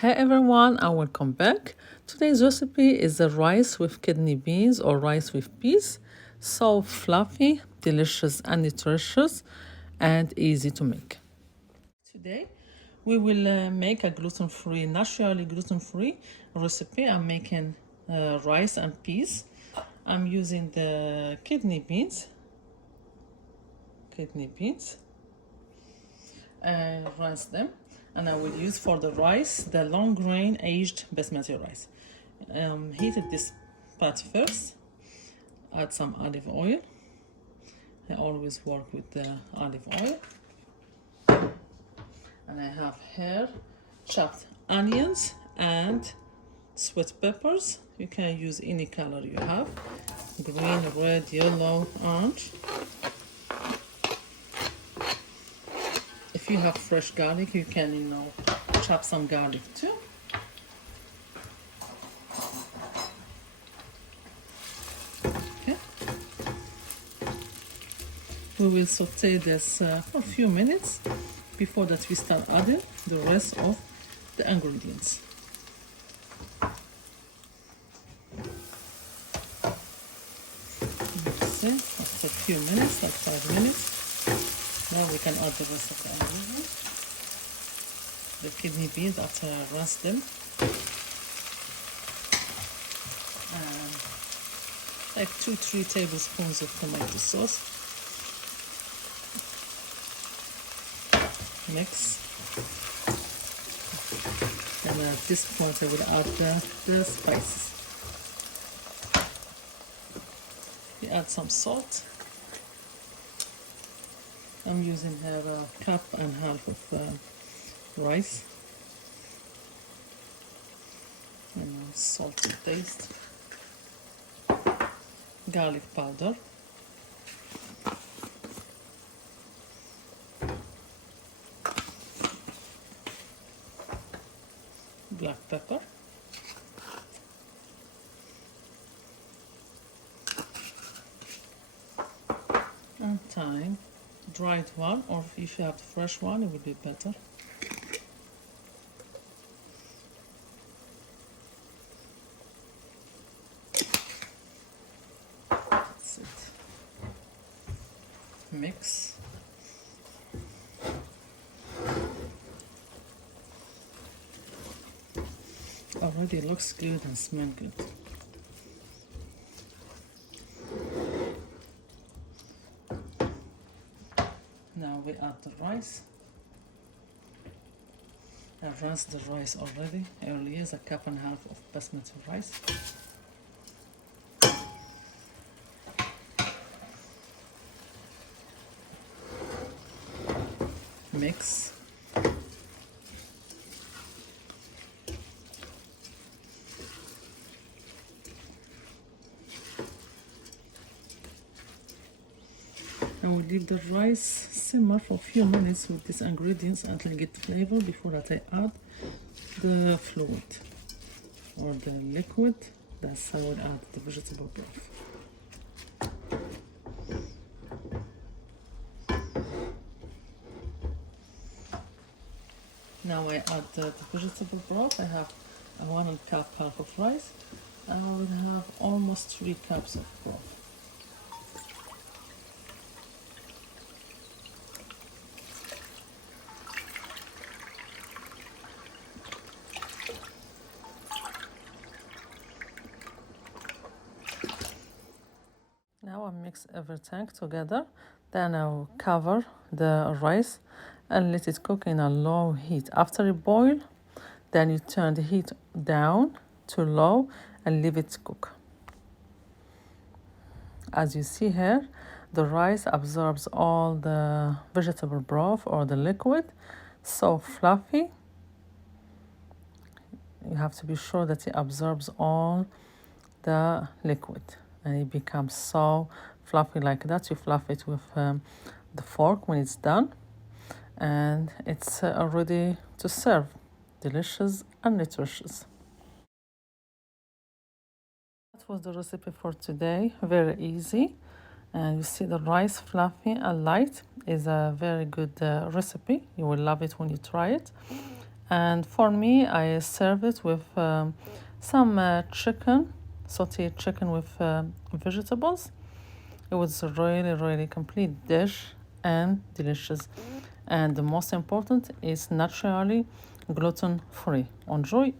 Hey everyone, and welcome back. Today's recipe is the rice with kidney beans or rice with peas. So fluffy, delicious, and nutritious, and easy to make. Today, we will make a gluten-free, naturally gluten-free recipe. I'm making rice and peas. I'm using the kidney beans, and rinse them. And I will use for the rice the long grain aged basmati rice. Heated this pot first. Add some olive oil. I always work with the olive oil. And I have here chopped onions and sweet peppers. You can use any color you have: green, red, yellow, orange. If you have fresh garlic, you can, chop some garlic too. Okay. We will saute this for a few minutes. Before that, we start adding the rest of the ingredients. See, after a few minutes, like 5 minutes, now we can add the rest of the ingredients. The kidney beans, after I rinse them, and like 2-3 tablespoons of tomato sauce. Mix, and at this point I will add the spices. We add some salt. I'm using here a cup and a half of rice, and salt to taste. Garlic powder. Black pepper. And thyme, dried one, or if you have the fresh one, it would be better. That's it. Mix. Already looks good and smells good. Now we add the rice. I've rinsed the rice already. Earlier is a cup and a half of basmati rice. Mix. And we leave the rice simmer for a few minutes with these ingredients until it gets flavor before that I add the fluid or the liquid. That's how I will add the vegetable broth. Now I add the vegetable broth. I have a 1 cup half of rice, and I will have almost 3 cups of broth. Now I mix everything together. Then I'll cover the rice and let it cook in a low heat. After it boils, then you turn the heat down to low and leave it cook. As you see here, the rice absorbs all the vegetable broth or the liquid, so fluffy. You have to be sure that it absorbs all the liquid and it becomes so fluffy like that. You fluff it with the fork when it's done, and it's ready to serve. Delicious and nutritious. That was the recipe for today. Very easy. And you see the rice fluffy and light is a very good recipe. You will love it when you try it. And for me, I serve it with some chicken, sauteed chicken with vegetables. It was a really, really complete dish and delicious. And the most important is naturally gluten free. Enjoy!